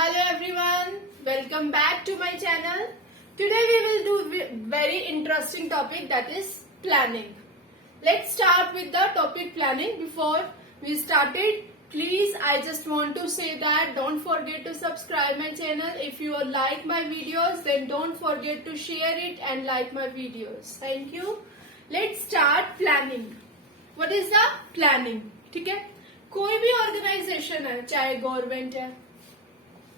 Hello everyone, welcome back to my channel. Today we will do very interesting topic, that is planning. Let's start with the topic planning. Before we started, please I just want to say that don't forget to subscribe my channel. If you like my videos, then don't forget to share it and like my videos. Thank you. Let's start planning. What is the planning? ठीक है, कोई भी organisation है, चाहे government है,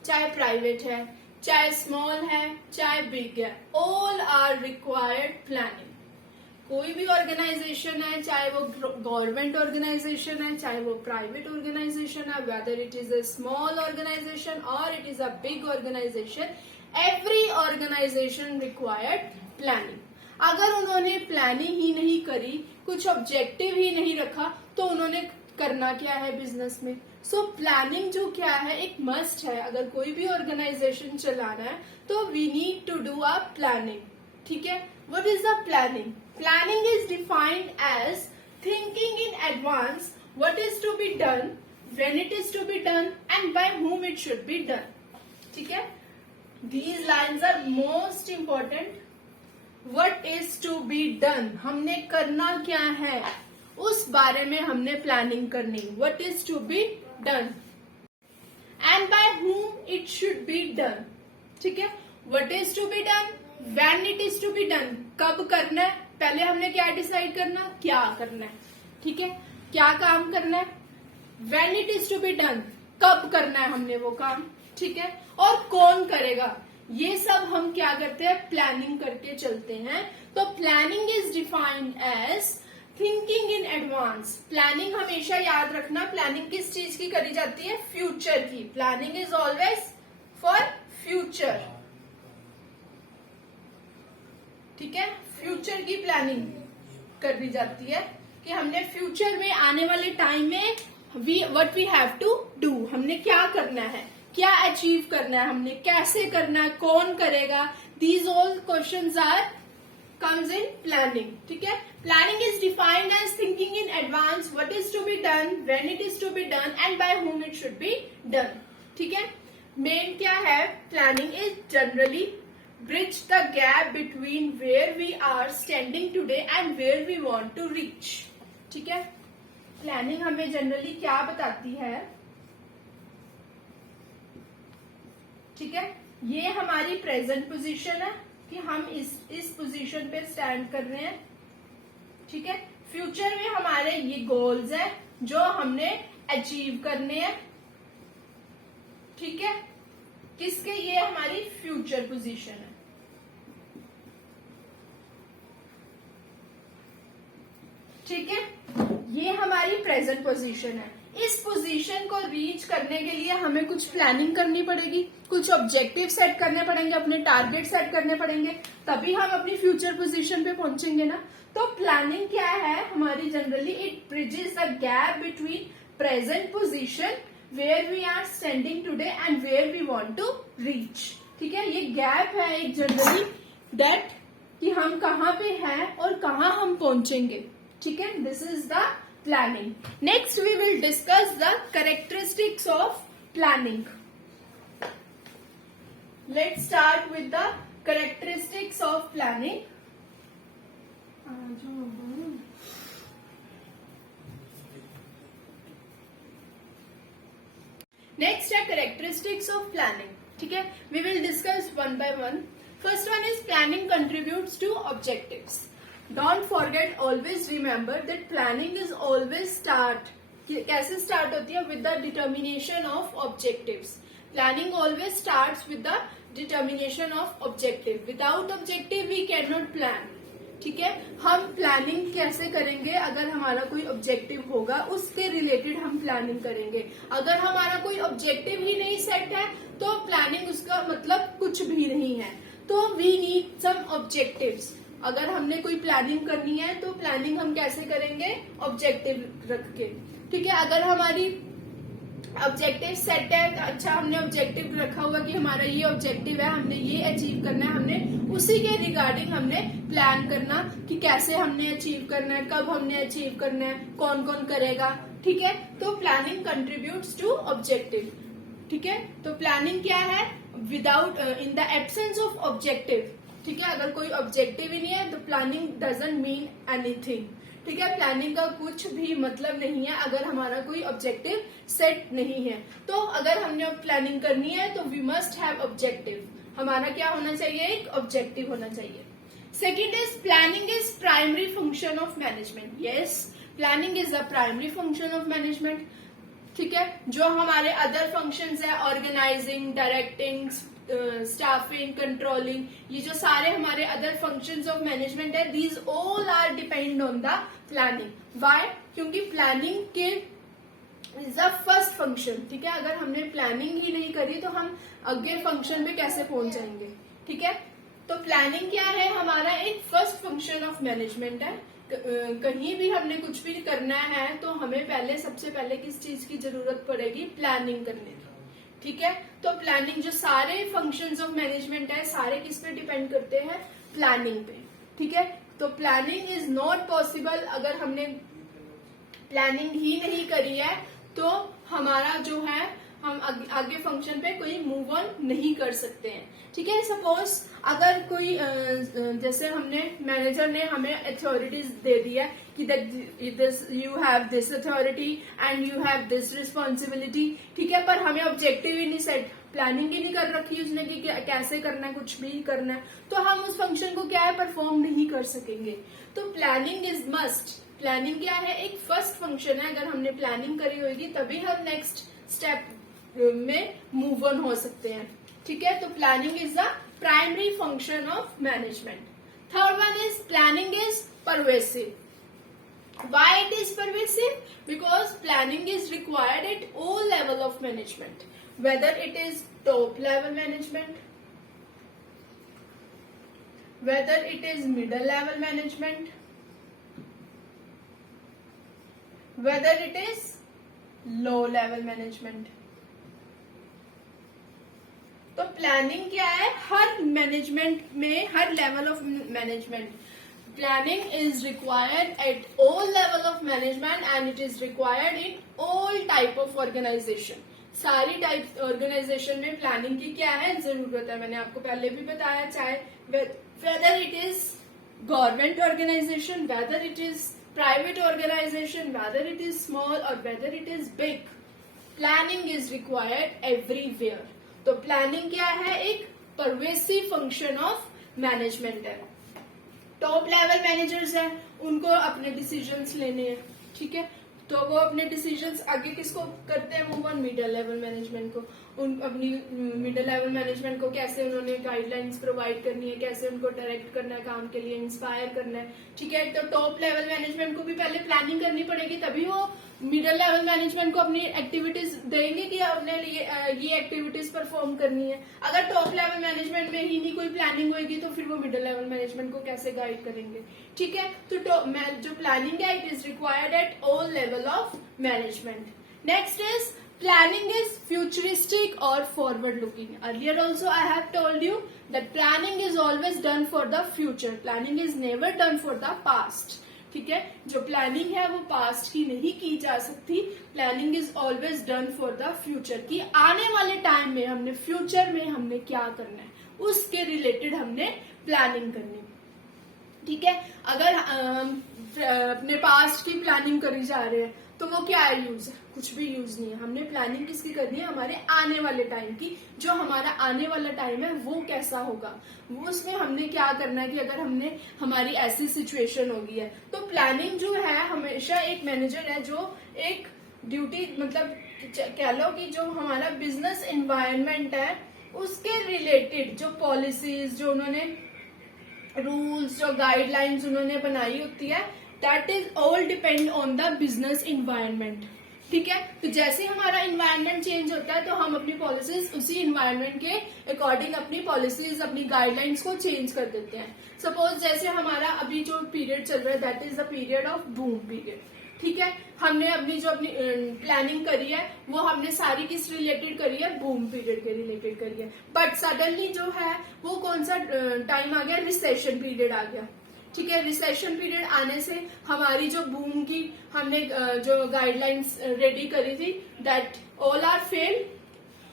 चाहे private है, चाहे स्मॉल है, चाहे बिग है, ऑल आर रिक्वायर्ड प्लानिंग. कोई भी ऑर्गेनाइजेशन है, चाहे वो गवर्नमेंट ऑर्गेनाइजेशन है, चाहे वो प्राइवेट ऑर्गेनाइजेशन है, whether it is a small organisation और it is a big organisation, every organisation required planning. अगर उन्होंने प्लानिंग ही नहीं करी, कुछ ऑब्जेक्टिव ही नहीं रखा, तो उन्होंने करना क्या है बिजनेस में. सो प्लानिंग जो क्या है, एक मस्ट है. अगर कोई भी ऑर्गेनाइजेशन चलाना है तो we need to do a planning. ठीक है, what is the planning? Planning is defined as thinking in advance what is to be done, when it is to be done and by whom it should be done. ठीक है, these lines are most important. What is to be done, हमने करना क्या है, उस बारे में हमने प्लानिंग करनी. What is to be done and by whom it should be done. ठीक है, what is to be done, when it is to be done, कब करना है, पहले हमने क्या डिसाइड करना, क्या करना है. ठीक है, क्या काम करना है, when it is to be done, कब करना है हमने वो काम. ठीक है, और कौन करेगा, ये सब हम क्या करते हैं, प्लानिंग करके चलते हैं. तो planning is defined as thinking in advance. Planning हमेशा याद रखना, प्लानिंग किस चीज की करी जाती है, फ्यूचर की. Planning is always for future. ठीक है, फ्यूचर की प्लानिंग करी जाती है कि हमने फ्यूचर में आने वाले टाइम में what we have to do, हमने क्या करना है, क्या अचीव करना है, हमने कैसे करना है, कौन करेगा. These all questions are comes in planning. ठीक है, planning is defined as thinking in advance what is to be done, when it is to be done and by whom it should be done. ठीक है, main क्या है, planning is generally bridge the gap between where we are standing today and where we want to reach. ठीक है, planning हमें generally क्या बताती है. ठीक है, ये हमारी प्रेजेंट पोजीशन है कि हम इस पोजीशन पे स्टैंड कर रहे हैं. ठीक है, फ्यूचर में हमारे ये गोल्स हैं जो हमने अचीव करने हैं. ठीक है, किसके, ये हमारी फ्यूचर पोजीशन है. ठीक है, ये हमारी प्रेजेंट पोजीशन है. इस पोजीशन को रीच करने के लिए हमें कुछ प्लानिंग करनी पड़ेगी, कुछ ऑब्जेक्टिव सेट करने पड़ेंगे, अपने टारगेट सेट करने पड़ेंगे, तभी हम अपनी फ्यूचर पोजीशन पे पहुंचेंगे ना. तो प्लानिंग क्या है हमारी, generally it bridges the gap between present position where we are standing today and where we want to reach. ठीक है, ये गैप है एक जनरली दैट कि हम कहाँ पे हैं और कहाँ हम पहुंचेंगे. ठीक है, this is the planning. Next we will discuss the characteristics of planning. Let's start with the characteristics of planning. Next are characteristics of planning. ठीक है, we will discuss one by one. First one is planning contributes to objectives. Don't forget, always remember that planning is always start. कैसे start होती है, with the determination of objectives. Planning always starts with the determination of objective. Without objective we cannot plan. ठीक है, हम planning कैसे करेंगे, अगर हमारा कोई ऑब्जेक्टिव होगा उसके रिलेटेड हम प्लानिंग करेंगे. अगर हमारा कोई ऑब्जेक्टिव ही नहीं सेट है तो प्लानिंग उसका मतलब कुछ भी नहीं है. तो वी नीड सम ऑब्जेक्टिव्स. अगर हमने कोई प्लानिंग करनी है तो प्लानिंग हम कैसे करेंगे, ऑब्जेक्टिव रख के. ठीक है, अगर हमारी ऑब्जेक्टिव सेट है, अच्छा हमने ऑब्जेक्टिव रखा होगा कि हमारा ये ऑब्जेक्टिव है, हमने ये अचीव करना है, हमने उसी के रिगार्डिंग हमने प्लान करना कि कैसे हमने अचीव करना है, कब हमने अचीव करना है, कौन कौन करेगा. ठीक है, तो प्लानिंग कंट्रीब्यूट्स टू ऑब्जेक्टिव. ठीक है। तो प्लानिंग क्या है, without in the absence of objective, ठीक है। अगर कोई ऑब्जेक्टिव ही नहीं है तो प्लानिंग डजंट मीन एनीथिंग, ठीक है। प्लानिंग का कुछ भी मतलब नहीं है अगर हमारा कोई ऑब्जेक्टिव सेट नहीं है। तो अगर हमने प्लानिंग करनी है तो वी मस्ट हैव ऑब्जेक्टिव, हमारा क्या होना चाहिए, एक ऑब्जेक्टिव होना चाहिए। Second is planning is primary function of management. Yes, planning is the primary function of management, ठीक है। जो हमारे अदर फंक्शंस है, ऑर्गेनाइजिंग, डायरेक्टिंग, स्टाफिंग, कंट्रोलिंग, ये जो सारे हमारे अदर फंक्शंस ऑफ मैनेजमेंट है, these all are depend on the planning. Why? क्योंकि प्लानिंग के इज द फर्स्ट फंक्शन, ठीक है। अगर हमने प्लानिंग ही नहीं करी तो हम अगले फंक्शन पे कैसे पहुंच जाएंगे, ठीक है। तो प्लानिंग क्या है, हमारा एक फर्स्ट फंक्शन ऑफ मैनेजमेंट है। कहीं भी हमने कुछ भी करना है तो हमें पहले, सबसे पहले किस चीज की जरूरत पड़ेगी, प्लानिंग करने की, ठीक है। तो प्लानिंग, जो सारे फंक्शंस ऑफ मैनेजमेंट है, सारे किस पे डिपेंड करते हैं, प्लानिंग पे, ठीक है। तो प्लानिंग इज नॉट पॉसिबल, अगर हमने प्लानिंग ही नहीं करी है तो हमारा जो है, हम आगे फंक्शन पे कोई मूव ऑन नहीं कर सकते हैं, ठीक है। सपोज अगर कोई जैसे हमने, मैनेजर ने हमें अथॉरिटीज दे दिया कि this you have this authority and you have this responsibility, ठीक है। पर हमें ऑब्जेक्टिव ही नहीं सेट, प्लानिंग ही नहीं कर रखी उसने कि कैसे करना है, कुछ भी करना है, तो हम उस फंक्शन को क्या है, परफॉर्म नहीं कर सकेंगे। तो प्लानिंग इज मस्ट। प्लानिंग क्या है, एक फर्स्ट फंक्शन है। अगर हमने प्लानिंग करी होगी तभी हम नेक्स्ट स्टेप में मूव ऑन हो सकते हैं, ठीक है। तो planning is the primary function of management. Third one is planning is pervasive. Why it is pervasive? Because planning is required at all level of management, whether it is top level management, whether it is middle level management, whether it is low level management। तो planning क्या है, हर management में, हर level of management, planning is required at all level of management and it is required in all type of organisation. सारी type organisation में planning की क्या है, जरूरत है। मैंने आपको पहले भी बताया, चाहे whether it is government organisation, whether it is private organisation, whether it is small और whether it is big, planning is required everywhere. तो प्लानिंग क्या है, एक परवेसिव फंक्शन ऑफ मैनेजमेंट है। टॉप लेवल मैनेजर्स हैं, उनको अपने डिसीजंस लेने हैं, ठीक है। तो वो अपने डिसीजंस आगे किसको करते हैं, move on middle level management को। उन अपनी मिडिल लेवल मैनेजमेंट को कैसे उन्होंने गाइडलाइंस प्रोवाइड करनी है, कैसे उनको डायरेक्ट करना है काम के लिए, इंस्पायर करना है, ठीक है। तो टॉप लेवल मैनेजमेंट को भी पहले प्लानिंग करनी पड़ेगी, तभी वो मिडिल लेवल मैनेजमेंट को अपनी एक्टिविटीज देंगे कि अपने लिए ये एक्टिविटीज परफॉर्म करनी है। अगर टॉप लेवल मैनेजमेंट में ही नहीं कोई प्लानिंग होगी तो फिर वो मिडिल लेवल मैनेजमेंट को कैसे गाइड करेंगे, ठीक है। तो जो प्लानिंग है, it is required at all level of management. Next is planning is futuristic or forward looking. Earlier also I have told you that planning is always done for the future, planning is never done for the past, ठीक है। जो planning है वो past की नहीं की जा सकती, planning is always done for the future, की आने वाले टाइम में हमने, फ्यूचर में हमने क्या करना है, उसके रिलेटेड हमने प्लानिंग करनी, ठीक है। अगर अपने पास्ट की प्लानिंग करी जा रहे हैं तो वो क्या है, यूज है, कुछ भी यूज नहीं है। हमने प्लानिंग किसकी करनी है, हमारे आने वाले टाइम की। जो हमारा आने वाला टाइम है वो कैसा होगा, वो उसमें हमने क्या करना है कि अगर हमने, हमारी ऐसी सिचुएशन होगी है, तो प्लानिंग जो है, हमेशा एक मैनेजर है जो एक ड्यूटी, मतलब कह लो कि जो हमारा बिजनेस एनवायरनमेंट है उसके रिलेटेड जो पॉलिसीज, जो उन्होंने रूल्स, जो गाइडलाइंस उन्होंने बनाई होती है, that is all depend on the business environment, ठीक है। तो जैसे हमारा इन्वायरमेंट चेंज होता है तो हम अपनी पॉलिसीज उसी इन्वायरमेंट के अकॉर्डिंग, अपनी पॉलिसीज, अपनी गाइडलाइंस को चेंज कर देते हैं। सपोज जैसे हमारा अभी जो पीरियड चल रहा है, that is the period of boom period, ठीक है। हमने अपनी जो अपनी प्लानिंग करी है वो हमने सारी किस रिलेटेड करी है, बूम पीरियड के रिलेटेड करी है। बट सडनली जो है वो कौन सा टाइम आ गया, रिसेशन पीरियड आ गया, ठीक है। रिसेशन पीरियड आने से हमारी जो बूम की हमने जो गाइडलाइंस रेडी करी थी, दैट ऑल आर फेल,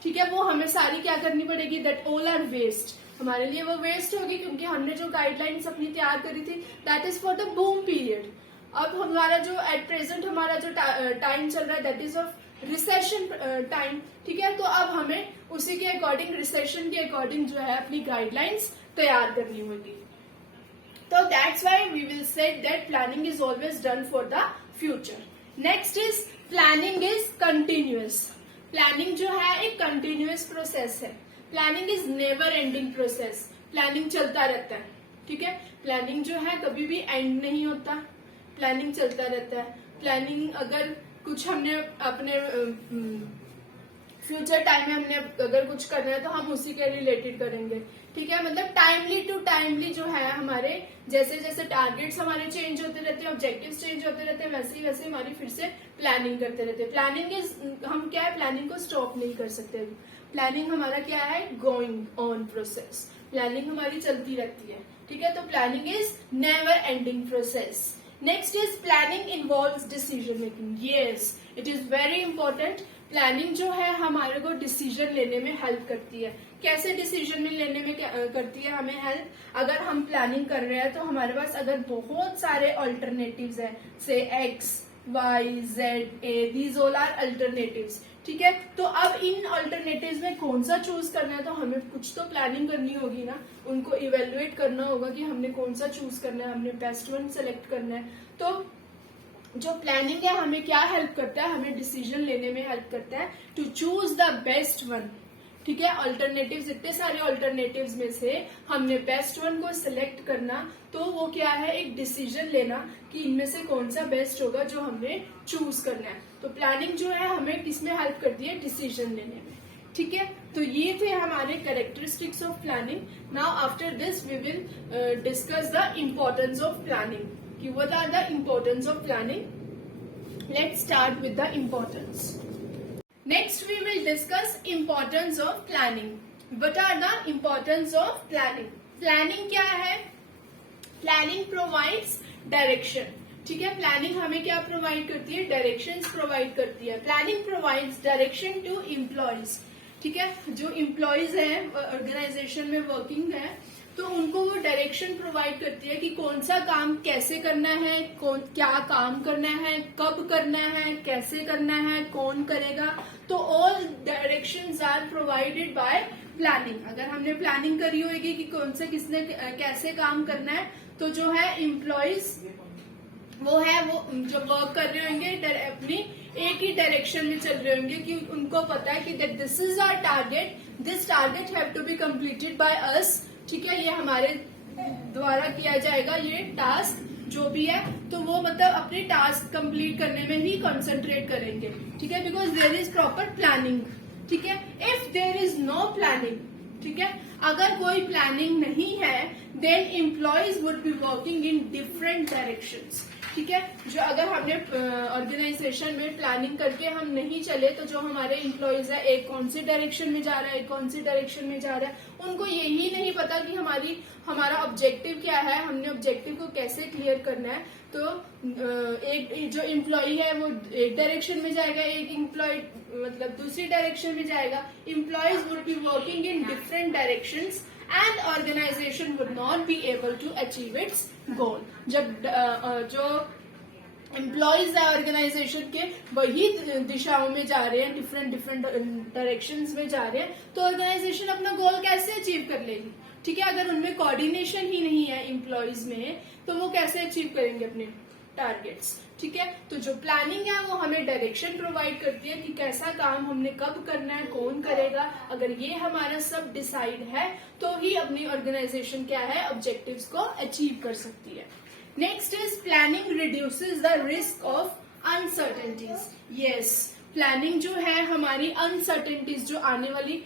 ठीक है, वो हमें सारी क्या करनी पड़ेगी, दैट ऑल आर वेस्ट, हमारे लिए वो वेस्ट होगी क्योंकि हमने जो गाइडलाइंस अपनी तैयार करी थी that is for the boom period. अब हमारा जो एट प्रेजेंट हमारा जो टाइम चल रहा है that is of recession time, ठीक है, तो अब हमें उसी के अकॉर्डिंग, रिसेशन के अकॉर्डिंग जो है अपनी गाइडलाइंस तैयार करनी होगी। तो that's why we will say that planning is always done for the future. Next is planning is continuous. Planning जो है एक कंटिन्यूअस प्रोसेस है, planning is never ending process, planning चलता रहता है, ठीक है, प्लानिंग जो है कभी भी एंड नहीं होता, प्लानिंग चलता रहता है। प्लानिंग अगर कुछ हमने अपने फ्यूचर टाइम में हमने अगर कुछ करना है तो हम उसी के रिलेटेड करेंगे, ठीक है, मतलब टाइमली टू टाइमली जो है हमारे जैसे जैसे टारगेट्स हमारे चेंज होते रहते हैं, ऑब्जेक्टिव्स चेंज होते रहते हैं, वैसे ही वैसे हमारी फिर से प्लानिंग करते रहते हैं। प्लानिंग इज, हम क्या है, प्लानिंग को स्टॉप नहीं कर सकते, प्लानिंग हमारा क्या है, गोइंग ऑन प्रोसेस, प्लानिंग हमारी चलती रहती है, ठीक है, तो planning is never ending process. Next is planning involves decision making. Yes, it is very important. Planning जो है हमारे को डिसीजन लेने में हेल्प करती है। कैसे डिसीजन में लेने में करती है हमें हेल्प, अगर हम प्लानिंग कर रहे हैं तो हमारे पास अगर बहुत सारे अल्टरनेटिव्स हैं, say X Y Z A, these all are alternatives, ठीक है, तो अब इन अल्टरनेटिव्स में कौन सा चूज करना है, तो हमें कुछ तो प्लानिंग करनी होगी ना, उनको इवेल्युएट करना होगा कि हमने कौन सा चूज करना है, हमने बेस्ट वन सेलेक्ट करना है। तो जो प्लानिंग है हमें क्या हेल्प करता है, हमें डिसीजन लेने में हेल्प करता है to choose the best one, ठीक है, अल्टरनेटिव्स, इतने सारे अल्टरनेटिव्स में से हमने बेस्ट वन को सिलेक्ट करना, तो वो क्या है, एक डिसीजन लेना कि इनमें से कौन सा बेस्ट होगा जो हमने चूज करना है। तो प्लानिंग जो है हमें किसमें हेल्प करती है, डिसीजन लेने में, ठीक है। तो ये थे हमारे characteristics of planning. Now after this we will discuss the importance of planning, कि what are the importance of planning. Let's start with the importance. Next we will discuss importance of planning. What are the importance of planning? Planning क्या है, planning provides direction, ठीक है, planning हमें क्या provide करती है, directions provide करती है। Planning provides direction to employees, ठीक है, जो एम्प्लॉयज है ऑर्गेनाइजेशन में वर्किंग है तो उनको वो डायरेक्शन प्रोवाइड करती है कि कौन सा काम कैसे करना है, कौन क्या काम करना है, कब करना है, कैसे करना है, कौन करेगा। तो all directions are provided by planning. अगर हमने प्लानिंग करी होगी कि कौन से किसने कैसे काम करना है, तो जो है एम्प्लॉयज वो है, वो जो वर्क कर रहे होंगे अपनी एक ही डायरेक्शन में चल रहे होंगे कि उनको पता है कि that this is our target, this target have to be completed by us, ठीक है, ये हमारे द्वारा किया जाएगा ये टास्क जो भी है, तो वो मतलब अपने टास्क कंप्लीट करने में ही कंसंट्रेट करेंगे, ठीक है, because there is proper planning, ठीक है। If there is no planning, ठीक है, अगर कोई प्लानिंग नहीं है then employees would be working in different directions, ठीक है, जो अगर हमने ऑर्गेनाइजेशन में प्लानिंग करके हम नहीं चले तो जो हमारे एम्प्लॉयज है एक कौन सी डायरेक्शन में जा रहा है, एक कौन सी डायरेक्शन में जा रहा है, उनको यही नहीं पता कि हमारा ऑब्जेक्टिव क्या है, हमने ऑब्जेक्टिव को कैसे क्लियर करना है। तो एक जो एम्प्लॉय है वो एक डायरेक्शन में जाएगा, एक एम्प्लॉय मतलब दूसरी डायरेक्शन में जाएगा। Employees would be working in different directions and organisation would not be able to achieve its goal. जब जो एम्प्लॉयज है ऑर्गेनाइजेशन के वही दिशाओं में जा रहे हैं, डिफरेंट डायरेक्शंस में जा रहे हैं, तो ऑर्गेनाइजेशन अपना गोल कैसे अचीव कर लेगी, ठीक है। अगर उनमें कोऑर्डिनेशन ही नहीं है एम्प्लॉयज में तो वो कैसे अचीव करेंगे अपने टारगेट्स, ठीक है। तो जो प्लानिंग है वो हमें डायरेक्शन प्रोवाइड करती है कि कैसा काम हमने कब करना है, कौन करेगा। अगर ये हमारा सब डिसाइड है तो ही अपनी ऑर्गेनाइजेशन क्या है, ऑब्जेक्टिव्स को अचीव कर सकती है। Next is planning reduces the risk of uncertainties. Yes, planning जो है हमारी अनसर्टेनिटीज जो आने वाली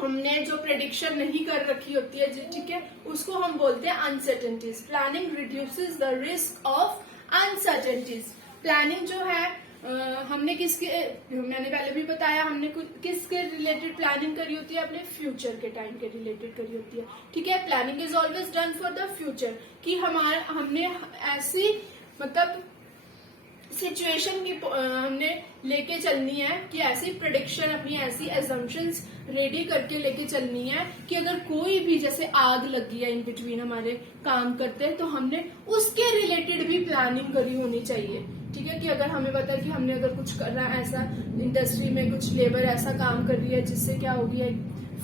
हमने जो प्रेडिक्शन नहीं कर रखी होती है, ठीक है, उसको हम बोलते हैं uncertainties. Planning reduces the risk of uncertainties. Planning जो है हमने मैंने पहले भी बताया, हमने किसके रिलेटेड प्लानिंग करी होती है, अपने फ्यूचर के टाइम के रिलेटेड करी होती है, ठीक है। Planning is always done for the future, कि हमने ऐसी मतलब सिचुएशन की हमने लेके चलनी है कि ऐसी प्रेडिक्शन अपनी ऐसी एजम्पशंस रेडी करके लेके चलनी है कि अगर कोई भी जैसे आग लगी है इन बिटवीन हमारे काम करते हैं तो हमने उसके रिलेटेड भी प्लानिंग करी होनी चाहिए। ठीक है, कि अगर हमें पता है कि हमने अगर कुछ करना है ऐसा, इंडस्ट्री में कुछ लेबर ऐसा काम कर रही है जिससे क्या होगी है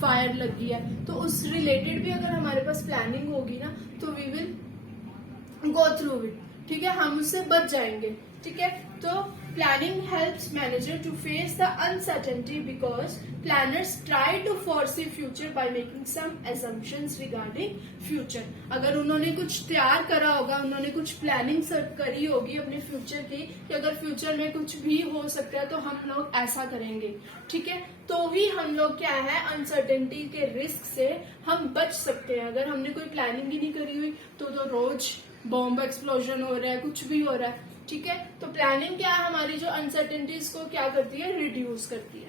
फायर लगी है, तो उस रिलेटेड भी अगर हमारे पास प्लानिंग होगी ना तो we will go through it. ठीक है, हम उससे बच जाएंगे। ठीक है, तो planning helps manager to face the uncertainty because planners try to foresee future by making some assumptions regarding future. अगर उन्होंने कुछ तैयार करा होगा, उन्होंने कुछ प्लानिंग करी होगी अपने फ्यूचर की कि अगर फ्यूचर में कुछ भी हो सकता है तो हम लोग ऐसा करेंगे। ठीक है, तो भी हम लोग क्या है अनसर्टेनिटी के रिस्क से हम बच सकते हैं। अगर हमने कोई प्लानिंग ही नहीं करी हुई तो रोज बॉम्ब एक्सप्लोजन हो रहा है, कुछ भी हो रहा है। ठीक है, तो प्लानिंग क्या है हमारी जो अनसर्टेनिटीज को क्या करती है, रिड्यूस करती है।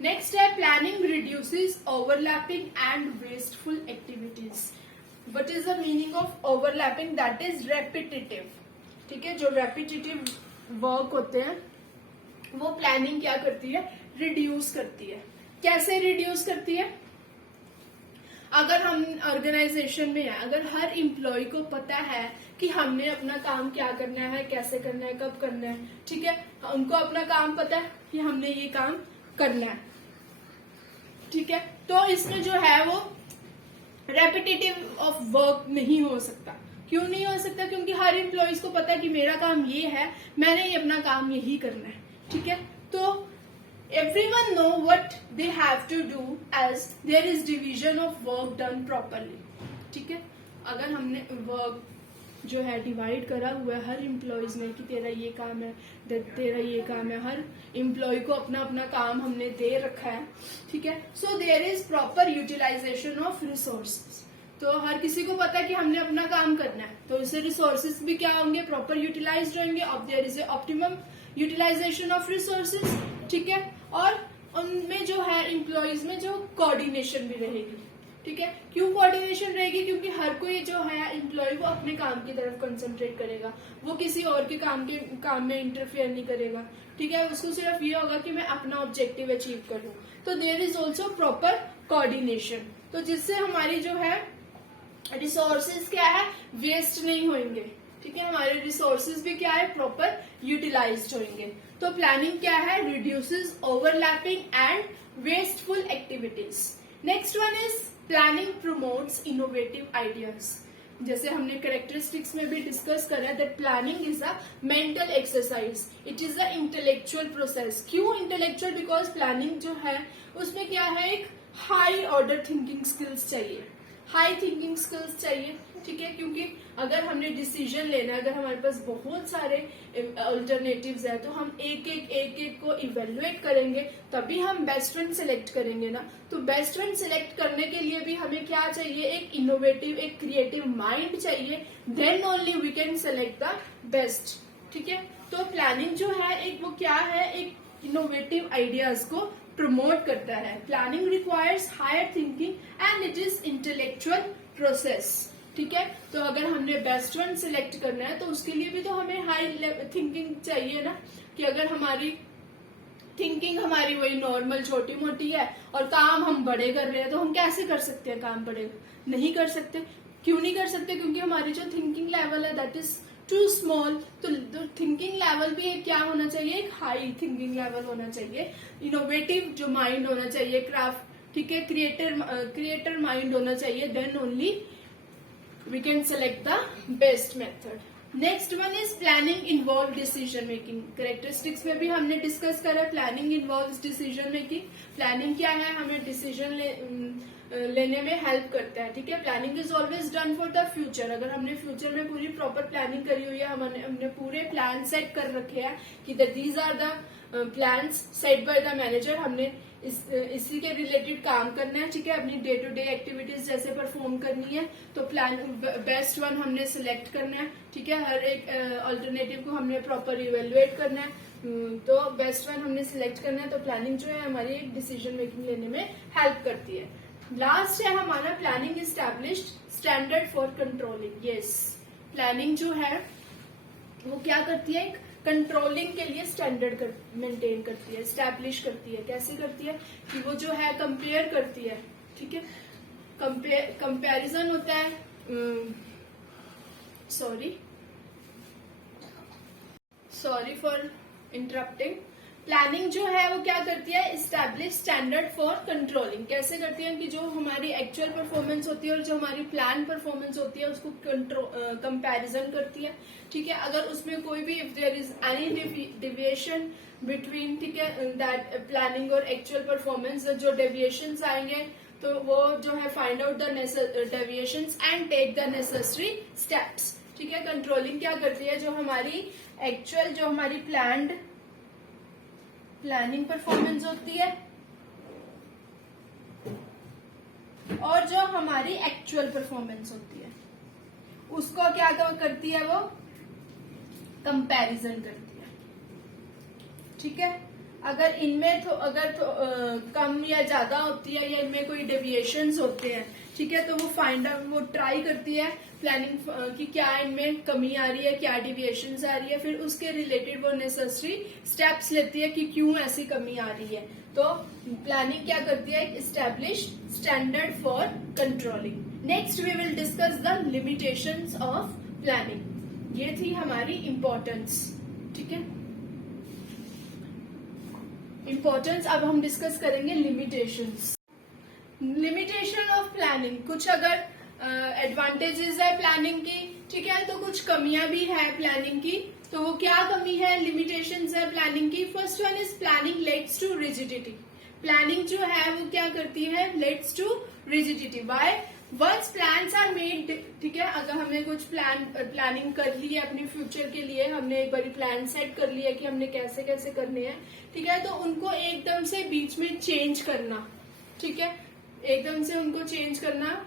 नेक्स्ट है planning reduces overlapping and wasteful activities. What is the meaning of overlapping? That is repetitive. ठीक है, जो रेपिटेटिव वर्क होते हैं वो प्लानिंग क्या करती है, रिड्यूस करती है। कैसे रिड्यूस करती है? अगर हम ऑर्गेनाइजेशन में है, अगर हर एम्प्लॉय को पता है कि हमने अपना काम क्या करना है, कैसे करना है, कब करना है। ठीक है, उनको अपना काम पता है कि हमने ये काम करना है। ठीक है, तो इसमें जो है वो रेपिटेटिव ऑफ वर्क नहीं हो सकता। क्यों नहीं हो सकता? क्योंकि हर एम्प्लॉयज को पता है कि मेरा काम ये है, मैंने ये अपना काम यही करना है। ठीक है, तो everyone know what they have to do as there is division of work done properly। ठीक है, अगर हमने वर्क जो है डिवाइड करा हुआ है हर एम्प्लॉयज में कि तेरा ये काम है, तेरा ये काम है, हर एम्प्लॉय को अपना अपना काम हमने दे रखा है। ठीक है, so there is proper utilization of resources. तो हर किसी को पता है कि हमने अपना काम करना है, तो इससे रिसोर्सेज भी क्या होंगे, प्रॉपर यूटिलाइज होंगे। अब there is a optimum utilization of resources. ठीक है, और उनमें जो है एम्प्लॉयज में जो कोऑर्डिनेशन भी रहेगी। ठीक है, क्यों कोऑर्डिनेशन रहेगी? क्योंकि हर कोई जो है एम्प्लॉय वो अपने काम की तरफ कंसंट्रेट करेगा, वो किसी और के काम में इंटरफेयर नहीं करेगा। ठीक है, उसको सिर्फ ये होगा कि मैं अपना ऑब्जेक्टिव अचीव करूं। तो there is also proper coordination, तो जिससे हमारी जो है रिसोर्सेज क्या है, वेस्ट नहीं होंगे। ठीक है, हमारे रिसोर्सेज भी क्या है, प्रॉपर यूटिलाइज्ड होंगे। तो प्लानिंग क्या है, reduces overlapping and wasteful activities. Next one is planning promotes innovative ideas. जैसे हमने कैरेक्टरिस्टिक्स में भी डिस्कस करा है that planning is a mental exercise, it is a intellectual process. क्यों इंटेलेक्चुअल? बिकॉज प्लानिंग जो है उसमें क्या है, एक हाई ऑर्डर थिंकिंग स्किल्स चाहिए, हाई थिंकिंग स्किल्स चाहिए। ठीक है, क्योंकि अगर हमने डिसीजन लेना है, अगर हमारे पास बहुत सारे अल्टरनेटिव्स है तो हम एक को इवेल्युएट करेंगे, तभी हम बेस्ट वन सिलेक्ट करेंगे ना। तो बेस्ट वन सिलेक्ट करने के लिए भी हमें क्या चाहिए, एक इनोवेटिव, एक क्रिएटिव माइंड चाहिए। Then only we can select the best. ठीक है, तो प्लानिंग जो है एक वो क्या है, एक इनोवेटिव आइडियाज को प्रमोट करता है। Planning requires higher thinking and it is intellectual process. ठीक है, तो अगर हमने बेस्ट वन सिलेक्ट करना है तो उसके लिए भी तो हमें हाई थिंकिंग चाहिए ना, कि अगर हमारी थिंकिंग हमारी वही नॉर्मल छोटी मोटी है और काम हम बड़े कर रहे हैं तो हम कैसे कर सकते हैं काम बड़े? नहीं कर सकते। क्यों नहीं कर सकते? क्योंकि हमारी जो थिंकिंग लेवल है दैट इज टू स्मॉल। तो थिंकिंग लेवल भी एक क्या होना चाहिए, एक हाई थिंकिंग लेवल होना चाहिए, इनोवेटिव जो माइंड होना चाहिए, क्राफ्ट। ठीक है, क्रिएटर माइंड होना चाहिए। Then only we can select the best method. Next one is planning involve decision making. Characteristics में भी हमने डिस्कस करा, planning involve decision making. Planning क्या है, हमें डिसीजन लेने में हेल्प करता है। ठीक है, planning is always done for the future. अगर हमने फ्यूचर में पूरी प्रॉपर प्लानिंग करी हुई है, हमने पूरे प्लान सेट कर रखे हैं कि these are the plans set by the manager, हमने इसी के रिलेटेड काम करना है। ठीक है, अपनी डे टू डे एक्टिविटीज जैसे परफॉर्म करनी है, तो प्लान बेस्ट वन हमने सिलेक्ट करना है। ठीक है, हर एक अल्टरनेटिव को हमने प्रॉपर इवेल्युएट करना है, तो बेस्ट वन हमने सिलेक्ट करना है। तो प्लानिंग जो है हमारी एक डिसीजन मेकिंग लेने में हेल्प करती है। लास्ट है हमारा planning established standard for controlling. Yes, planning जो है वो क्या करती है, एक कंट्रोलिंग के लिए स्टैंडर्ड मेंटेन करती है, स्टैब्लिश करती है। कैसे करती है कि वो जो है कंपेयर करती है, ठीक है, कंपेरिजन होता है, सॉरी फॉर इंटरप्टिंग। प्लानिंग जो है वो क्या करती है, इस्टेब्लिश स्टैंडर्ड फॉर कंट्रोलिंग। कैसे करती है कि जो हमारी एक्चुअल परफॉर्मेंस होती है और जो हमारी प्लान परफॉर्मेंस होती है उसको कंपैरिजन करती है, ठीक है। अगर उसमें कोई भी if there is any deviation between, ठीक है, दैट प्लानिंग और एक्चुअल परफॉर्मेंस, जो डेविएशंस आएंगे तो वो जो है find out the deviations and take the necessary steps, ठीक है। कंट्रोलिंग क्या करती है, जो हमारी एक्चुअल, जो हमारी प्लानिंग परफॉर्मेंस होती है और जो हमारी एक्चुअल परफॉर्मेंस होती है उसको क्या करती है, वो कंपैरिजन करती है, ठीक है। अगर इनमें कम या ज्यादा होती है या इनमें कोई डेविएशंस होते हैं, ठीक है, तो वो ट्राई करती है प्लानिंग कि क्या इनमें कमी आ रही है, क्या डिविएशंस आ रही है, फिर उसके रिलेटेड वो नेसेसरी स्टेप्स लेती है कि क्यों ऐसी कमी आ रही है। तो प्लानिंग क्या करती है, establish standard for controlling. Next we will discuss the limitations of planning. ये थी हमारी इंपॉर्टेंस, ठीक है, इंपॉर्टेंस। अब हम डिस्कस करेंगे लिमिटेशंस। लिमिटेशन ऑफ प्लानिंग, कुछ अगर एडवांटेजेस है प्लानिंग की, ठीक है, तो कुछ कमियां भी है प्लानिंग की। तो वो क्या कमी है, लिमिटेशंस है प्लानिंग की। First one is planning leads to rigidity. Planning जो है वो क्या करती है, leads to rigidity. By once plans are made, ठीक है, अगर हमने कुछ प्लानिंग कर ली है अपने फ्यूचर के लिए, हमने एक बार प्लान सेट कर लिया कि हमने कैसे कैसे करने हैं, ठीक है, तो उनको एकदम से बीच में चेंज करना, ठीक है, एकदम से उनको चेंज करना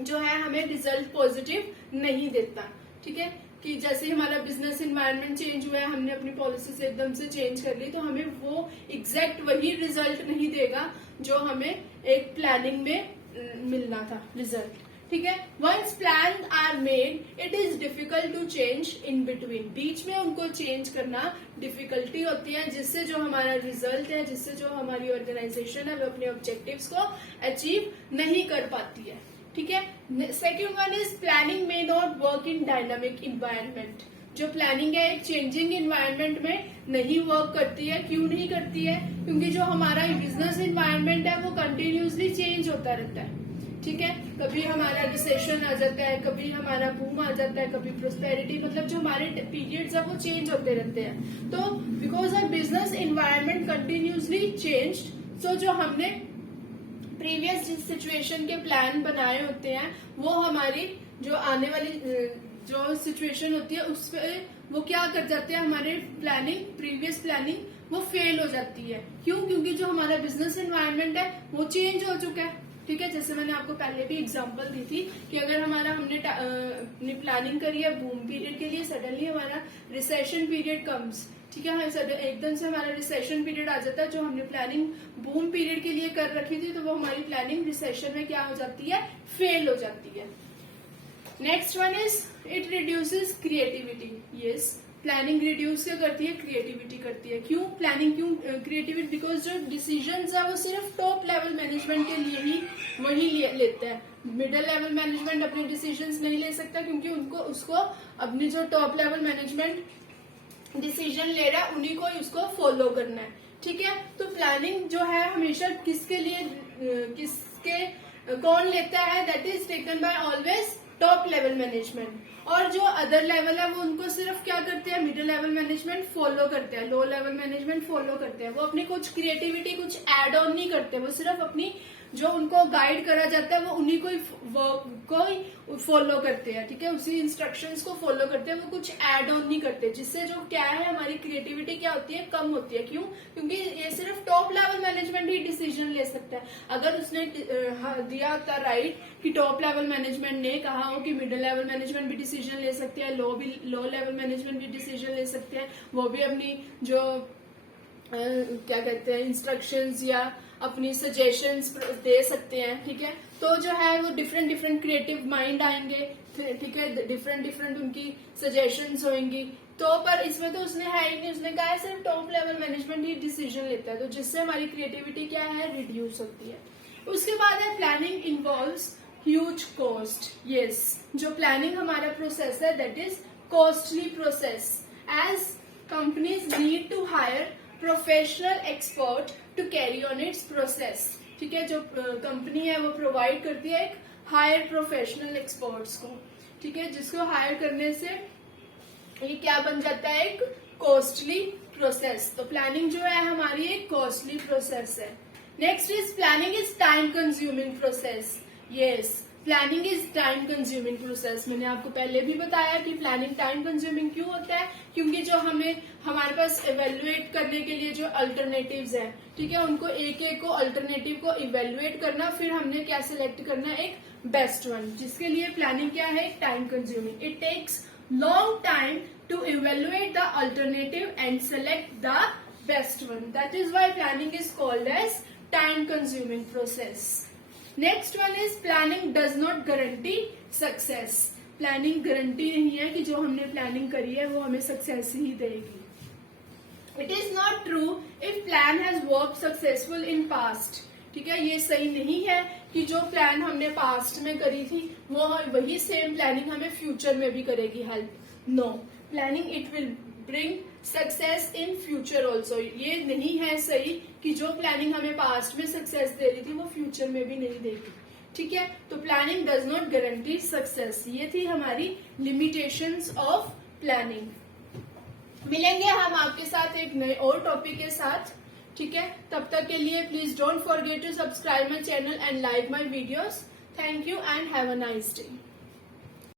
जो है हमें रिजल्ट पॉजिटिव नहीं देता, ठीक है। कि जैसे हमारा बिजनेस एनवायरनमेंट चेंज हुआ है, हमने अपनी पॉलिसीज एकदम से चेंज कर ली, तो हमें वो एग्जैक्ट वही रिजल्ट नहीं देगा जो हमें एक प्लानिंग में मिलना था रिजल्ट, ठीक है। Once plan are made it is difficult to change in between. बीच में उनको चेंज करना डिफिकल्टी होती है, जिससे जो हमारा रिजल्ट है, जिससे जो हमारी ऑर्गेनाइजेशन है वो अपने ऑब्जेक्टिव्स को अचीव नहीं कर पाती है, ठीक है। Second one is planning may not work in dynamic environment. जो प्लानिंग है एक चेंजिंग इन्वायरमेंट में नहीं वर्क करती है। क्यों नहीं करती है, क्योंकि जो हमारा बिजनेस इन्वायरमेंट है वो कंटिन्यूसली चेंज होता रहता है, ठीक है। कभी हमारा रिसेशन आ जाता है, कभी हमारा बूम आ जाता है, कभी प्रोस्पेरिटी, मतलब जो हमारे पीरियड्स है वो चेंज होते रहते हैं। तो because our business environment continuously changed, so जो हमने प्रीवियस जिस सिचुएशन के प्लान बनाए होते हैं वो हमारी जो आने वाली जो सिचुएशन होती है उस पे वो क्या कर जाते हैं, हमारे प्रीवियस प्लानिंग वो फेल हो जाती है। क्यों, क्योंकि जो हमारा बिजनेस एनवायरनमेंट है वो चेंज हो चुका है, ठीक है। जैसे मैंने आपको पहले भी एग्जांपल दी थी कि अगर हमने प्लानिंग करी है बूम पीरियड के लिए, सडनली हमारा रिसेशन पीरियड कम्स, ठीक है, एकदम से हमारा रिसेशन पीरियड आ जाता है। जो हमने प्लानिंग बूम पीरियड के लिए कर रखी थी तो वो हमारी प्लानिंग रिसेशन में क्या हो जाती है, फेल हो जाती है। Next one is it reduces creativity. Yes, planning reduce क्या करती है, क्रिएटिविटी करती है। क्यों प्लानिंग, क्यों क्रिएटिविटी, बिकॉज जो डिसीजंस है वो सिर्फ टॉप लेवल मैनेजमेंट के लिए ही वही लेते हैं। मिडिल लेवल मैनेजमेंट अपने डिसीजंस नहीं ले सकता, क्योंकि उसको अपनी जो टॉप लेवल मैनेजमेंट डिसीजन ले रहा है उन्हीं को उसको फॉलो करना है, ठीक है। तो प्लानिंग जो है हमेशा किसके लिए कौन लेता है, that is taken by always top level management. और जो अदर लेवल है वो उनको सिर्फ क्या करते हैं, मिडिल लेवल मैनेजमेंट फॉलो करते हैं, लो लेवल मैनेजमेंट फॉलो करते हैं। वो अपनी कुछ क्रिएटिविटी कुछ एड ऑन नहीं करते, वो सिर्फ अपनी जो उनको गाइड करा जाता है वो उन्हीं को ही फॉलो करते हैं, ठीक है, उसी इंस्ट्रक्शंस को फॉलो करते हैं, वो कुछ एड ऑन नहीं करते, जिससे जो क्या है हमारी क्रिएटिविटी क्या होती है, कम होती है। क्यों, क्योंकि ये सिर्फ टॉप लेवल मैनेजमेंट ही डिसीजन ले सकता है। अगर उसने दिया होता राइट कि टॉप लेवल मैनेजमेंट ने कहा हो कि मिडिल लेवल मैनेजमेंट भी डिसीजन ले सकते हैं, लो लेवल मैनेजमेंट भी डिसीजन ले सकते हैं, वो भी अपनी जो क्या कहते हैं इंस्ट्रक्शंस या अपनी सजेशंस दे सकते हैं, ठीक है। तो जो है वो डिफरेंट क्रिएटिव माइंड आएंगे, ठीक है, डिफरेंट उनकी सजेशंस होंगी, तो पर इसमें तो उसने है ही नहीं, उसने कहा है सिर्फ टॉप लेवल मैनेजमेंट ही डिसीजन लेता है, तो जिससे हमारी क्रिएटिविटी क्या है, रिड्यूस होती है। उसके बाद है planning involves huge cost. Yes, जो प्लानिंग हमारा प्रोसेस है that is costly process, as companies need to hire professional expert to carry on its process. ठीक है, जो कंपनी है वो प्रोवाइड करती है एक हायर प्रोफेशनल एक्सपर्ट्स को, ठीक है, जिसको हायर करने से ये क्या बन जाता है, एक कॉस्टली प्रोसेस। तो प्लानिंग जो है हमारी एक कॉस्टली प्रोसेस है। Next is planning is time consuming process. Yes, planning is time consuming process. मैंने आपको पहले भी बताया कि प्लानिंग टाइम कंज्यूमिंग क्यों होता है, क्योंकि जो हमारे पास इवेल्युएट करने के लिए जो अल्टरनेटिव्स हैं, ठीक है, उनको एक एक को अल्टरनेटिव को इवेल्युएट करना, फिर हमने क्या सिलेक्ट करना, एक बेस्ट वन, जिसके लिए प्लानिंग क्या है, time consuming. It takes long time to evaluate the alternative and select the best one. That is why planning is called as time consuming process. Next one is planning does not guarantee success. Planning guarantee नहीं है कि जो हमने planning करी है वो हमें success ही देगी। It is not true if plan has worked successful in past. ठीक है, ये सही नहीं है कि जो प्लान हमने पास्ट में करी थी वो वही सेम प्लानिंग हमें फ्यूचर में भी करेगी help. No, planning it will bring success in future also. ये नहीं है सही कि जो प्लानिंग हमें पास्ट में सक्सेस दे रही थी वो फ्यूचर में भी नहीं देगी। ठीक है, तो planning does not guarantee success. ये थी हमारी लिमिटेशंस ऑफ प्लानिंग। मिलेंगे हम आपके साथ एक नए और टॉपिक के साथ। ठीक है, तब तक के लिए please don't forget to subscribe my channel and like my videos. Thank you and have a nice day.